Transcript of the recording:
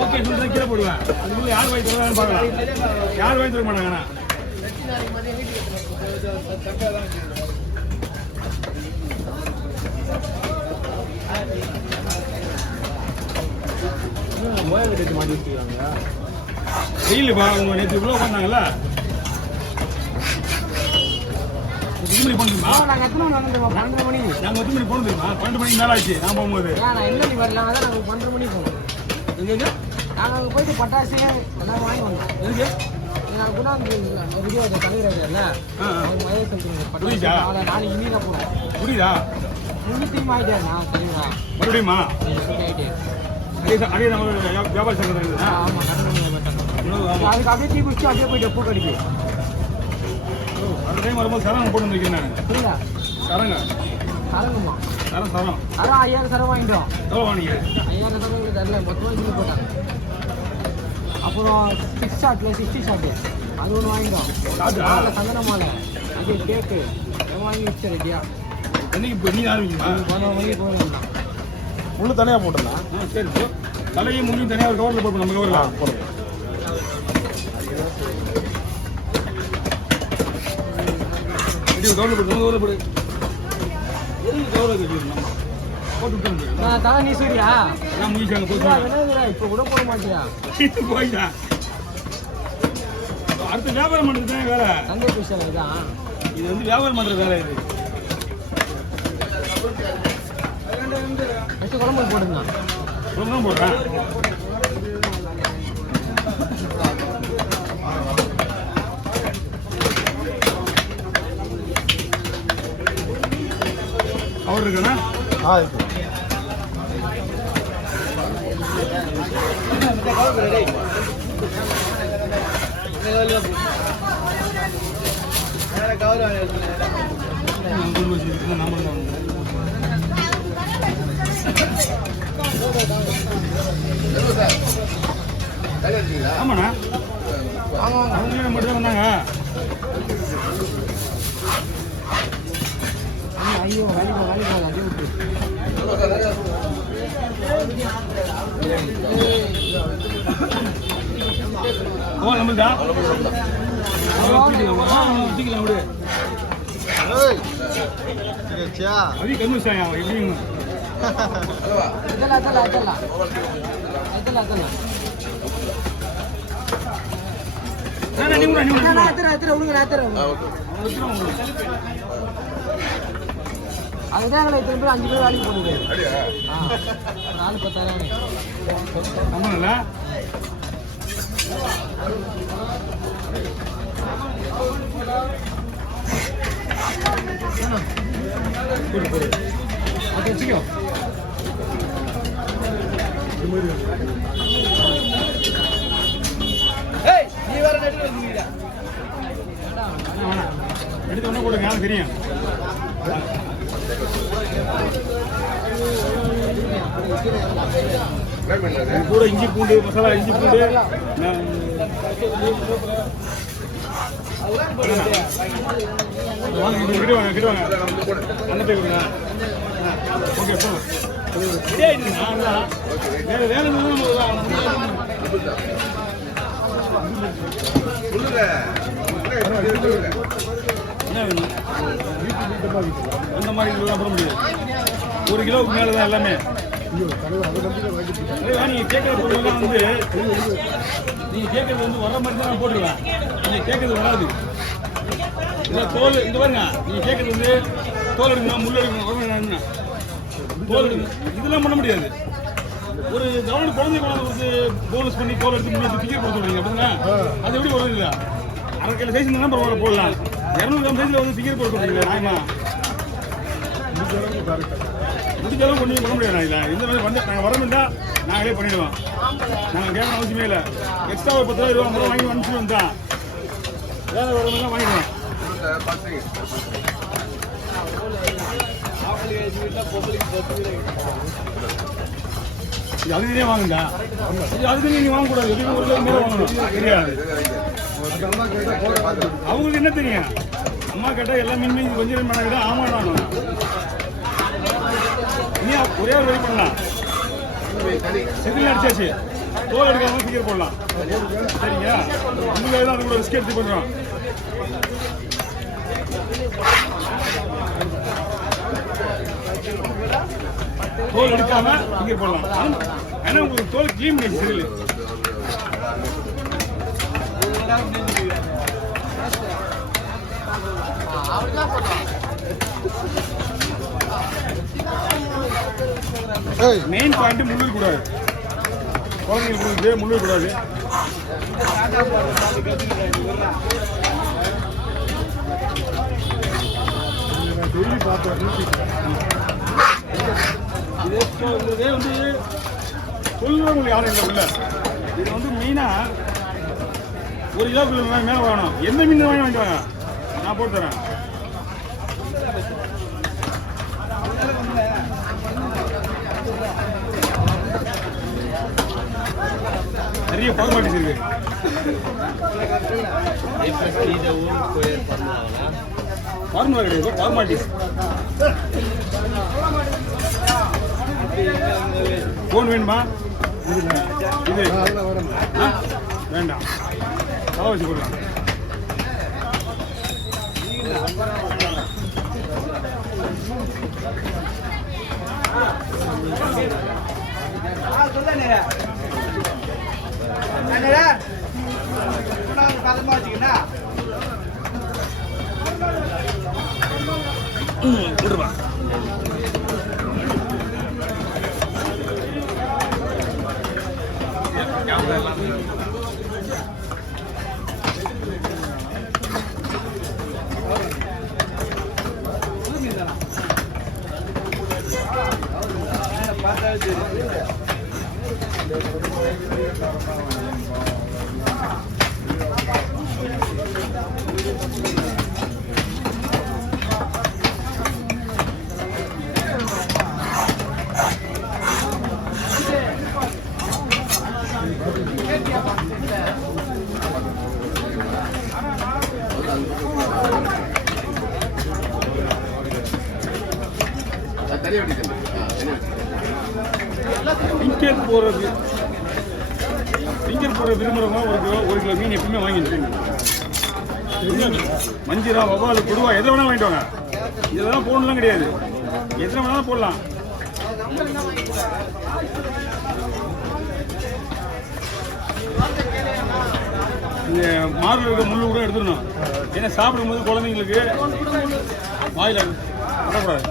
Okay சொல்றேன் கீழே போடுவேன். அதுக்குள்ள யார் வாங்கி தருவாங்கன்னு பார்க்கலாம். யார் வாங்கி தர மாட்டாங்கண்ணா. வெயிலுப்பா அவங்க நேற்று இவ்வளோ பண்ணாங்கல்ல. நாங்கள் எத்தனை மணி நாங்கள் 10 மணி போகணும் தெரியுமா? 12 மணிக்கு மேலே ஆச்சு நான் போகும்போது. என்ன வரலாம் அதான் நாங்கள் 12 மணிக்கு போகணும். எங்கே நாங்கள் அங்கே போயிட்டு பட்டாசு எல்லாம் வாங்கி வந்தோம். எதுக்கு நாங்கள் கூட அந்த வீடியோ தலைவராஜர்ல புரியுதா? நாளைக்கு மீனாக போகிறோம். புரியுதா? முன்னுத்தையும் ஆகிட்டேன் நான் தெரியுமா? மறுபடியுமா ஆகிட்டேன். அதே நம்ம வியாபார சங்கத்தில் ஆமாம் அதுக்கு அப்படியே டீ குடிச்சு அப்படியே போயிட்டு பூ கடிக்கு. அந்த டைம் வரும்போது சரம் போட்டு வந்துருக்கேன் நான். புரியுதா? சரங்க சரங்குமா? சரம் 5000 சரம் வாங்கிட்டோம். எவ்வளோ வாங்கிங்க? 5000 சரம் தரல, மொத்தமாக இது போட்டாங்க. அப்புறம் 6 ஷாட்டு 60 ஷாட்டு அது ஒன்று வாங்கிட்டோம். சந்தன மாலை இது கேக்கு வாங்கி வச்சு ரெடியா. என்னைக்கு இப்போ நீங்கள் ஆரம்பிக்குமா? 11 மணிக்கு போகணும். முள்ளு தனியாக போட்டுடலாம். சரி ப்ரோ. தலையும் முள்ளையும் தனியாக ஒரு கவரில் போட்டு நம்ம கவரில் போடுங்க. கவரில் போட்டு நம்ம கவரில் போடு. எதுக்கு கவரில் கட்டிடணும்? போட்டு விட்டு தலை நீ சூரியா நான் முடிச்சாங்க போட்டு இப்போ கூட போட மாட்டியா? போயிட்டா அடுத்த வியாபாரம் பண்ணுறது தான் வேலை. தந்தை விஷயம் இதுதான். இது வந்து வியாபாரம் பண்ணுற வேலை. இது குழம்பு போடுங்க. குழம்பு தான் போடுறேன். அவர் இருக்குண்ணா? இருக்கு. ஆமாண்ணா அவங்க மட்டும் தான் வந்தாங்க. ஐயோ வாலிபால் அதே விட்டு நம்மளுதா ஊற்றிக்கலாம் விடு. அது கன்வீன்ஸ் ஆகும் எப்படிங்க. அதுதான் 5 பேர் வேலைக்கு போடுது. 4 10,000 நம்மள வச்சுக்கோ. நீ வேற எடுத்து ஒண்ணு போடுங்க தெரியும். கூட இஞ்சி பூண்டு மசாலா இஞ்சி பூண்டு கிடுவாங்க அண்ணத்தை கொடுங்க. ஓகே வேற வேலை என்ன வேணும்? அந்த மாதிரி இதெல்லாம் போட முடியாது. 1 கிலோவுக்கு மேலே தான் எல்லாமே. நீங்கள் கேட்குற பொருள்லாம் வந்து நீங்கள் கேட்குறது வந்து வர மாதிரி தான் நான் போட்டுருவேன். நீங்கள் கேட்குறது வராது. இல்லை தோல் இங்கே பாருங்க. நீங்கள் கேட்குறது வந்து தோல் எடுக்கணும், முள் எடுக்கணும், தோல் எடுக்கணும். இதெல்லாம் பண்ண முடியாது. ஒரு கவர்மெண்ட் குழந்தை வந்து போனஸ் பண்ணி தோல் எடுத்து முன்னாடி டிக்கெட் கொடுத்து விடுறீங்க அப்படின்னா அது எப்படி வருது இல்லை? 1/2 கிலோ சைஸ் தான் பரவாயில்ல போடலாம். 200 கிராம் சைஸில் வந்து டிக்கெட் போட்டு விடுறீங்களா? ஆமா முடிஞ்சாலும் கொண்டு பண்ண முடியாது. இல்லை இந்த மாதிரி வந்து நாங்கள் வரணும்னா நாங்களே பண்ணிவிடுவோம். நாங்கள் கேட்கணும் அவசியமே இல்லை. எக்ஸ்ட்ரா ஒரு 10 ரூபா 20 ரூபா வாங்கி அனுப்பிச்சு தான் வேலை வரணும்னா வாங்கிடுவோம். அதுக்குனே வாங்குங்க. அதுக்கு நீங்க வாங்கக்கூடாது. எதுவும் ஒரு கிலோ மேலே வாங்கணும் தெரியாது. அவங்களுக்கு என்ன தெரியும்? அம்மா கேட்டால் எல்லாம் மீன் கொஞ்சம் பண்ண ஆமாம் ஒரே ஒரு வழி பண்ணலாம். செதில் அடிச்சாச்சு, தோல் எடுக்காம ஃபிங்கர் போடலாம். சரிங்க, உங்களுக்காக தான் அதுக்குள்ள ரிஸ்க் எடுத்து பண்ணுறோம். தோல் எடுக்காம ஃபிங்கர் போடலாம். ஏன்னா உங்களுக்கு தோல் க்ளீன் பண்ணி செதில். மெயின் பாயிண்ட் முள்ளு கூடாது, குழந்தைங்களுக்கு முள்ளு கூடாது. டெய்லி பார்த்தோம். இதே வந்து சொல்லுவாங்க யாரும் இல்லை உள்ள. இது வந்து மெயினாக 1 கிலோக்குள்ள மேலே வேணும். எந்த மீன் வாங்கிட்டு வாங்க, நான் போட்டு தரேன். நிறைய ஃபார்மாலிட்டிஸ் இருக்கு. ஃபார்முலா கிடையாது, ஃபார்மாலிட்டிஸ். ஃபோன் வேணுமா? இது வேண்டாம், தவா வச்சு கொடுக்கலாம். கொடுப்பா. ஃபிங்கர் போடுற விரும்புகிறவங்க 1 கிலோ மீன் எப்பவுமே வாங்கிட்டு மஞ்சிரா, வவ்வால், கொடுவா எதை வேணாலும் வாங்கிட்டு வாங்க. இதெல்லாம் போடலாம் கிடையாது, எத்தனை வேணாலும் போடலாம். நீங்கள் மாரில் இருக்க முள்ளு கூட எடுத்துடணும். ஏன்னா சாப்பிடும்போது குழந்தைங்களுக்கு வாயில் வரக்கூடாது.